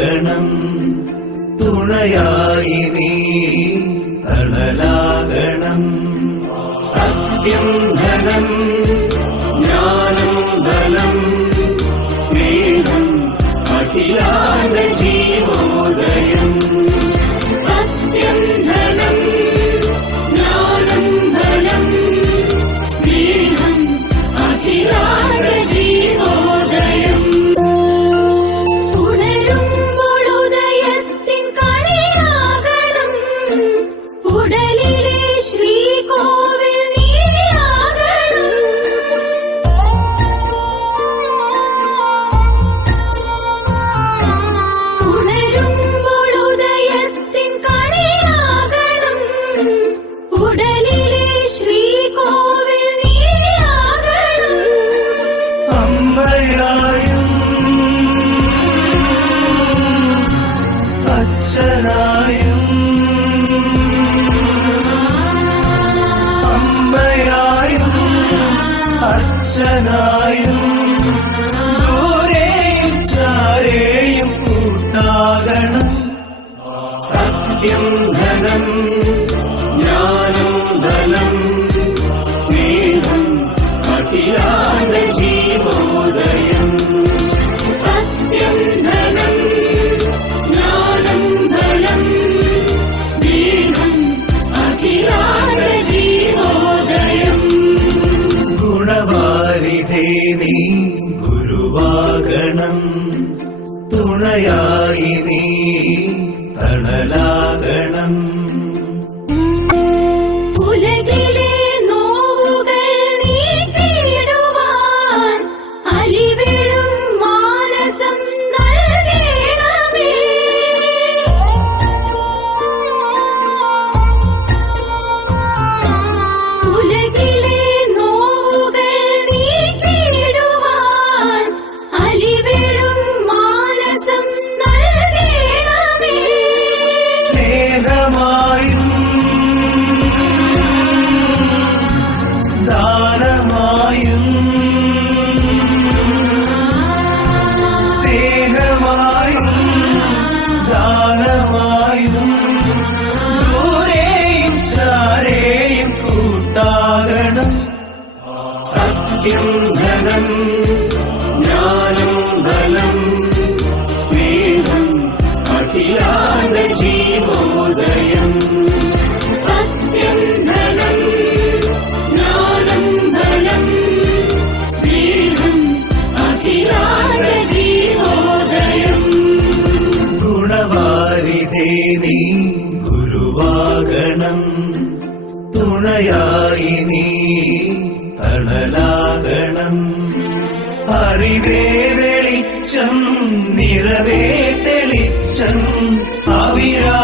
ഗുരുവാകണം തുണയായി നീ തണലാകണം. സത്യം ധനം ജ്ഞാനം ബലം സ്നേഹം അഖിലാണ്ട ജീവോദയം. സത്യം ധനം ജ്ഞാനം ബലം സ്നേഹം അഖിലാണ്ട ജീവോദയം. ഉണരുമ്പോൾ ഉദയത്തിൻ കണിയാകണം ഉടലിലെ ശ്രീകോവിൽ നീയാകണം. ഉണരുമ്പോൾ ഉദയത്തിൻ കണിയാകണം ഉടലിലെ ശ്രീകോവിൽ നീയാകണം. അമ്മയായും അച്ഛനായും അമ്മയായും അച്ഛനായും ദൂരെയും ചാരെയും കൂട്ടാകണം. സത്യം ധനം ജ്ഞാനം ബലം സ്നേഹം അഖിലാണ്ട ജീവോദയം. സത്യം ധനം ജ്ഞാനം ബലം സ്നേഹം അഖിലാണ്ട ജീവോദയം. ഗുണവാരിധേ നീ ഗുരുവാകണം തുണയായി നീ തണലാകണം. ഉലകിലെ നോവുകൾ നീക്കിയിടുവാൻ അലിവിടും മാനസം നൽകണമേ. ഉലകിലെ നോവുകൾ നീക്കിയിടുവാൻ അലിവിടും മാനസം നൽകണമേ. സ്നേഹമായും ദാനമായും സ്നേഹമായും ദാനമായും ദൂരെയും ചാരെയും കൂട്ടാകണം. സത്യം ധനം ജ്ഞാനം ബലം സ്നേഹം അഖിലാണ്ട ജീവോദയം. സത്യം ധനം ജ്ഞാനം ബലം സ്നേഹം അഖിലാണ്ട ജീവോദയം. ഗുണവാരിധേ നീ ഗുരുവാകണം തുണയായി നീ തണലാകണം. അറിവേ വെളിച്ചം നിറവേ തെളിച്ചം അവിരാ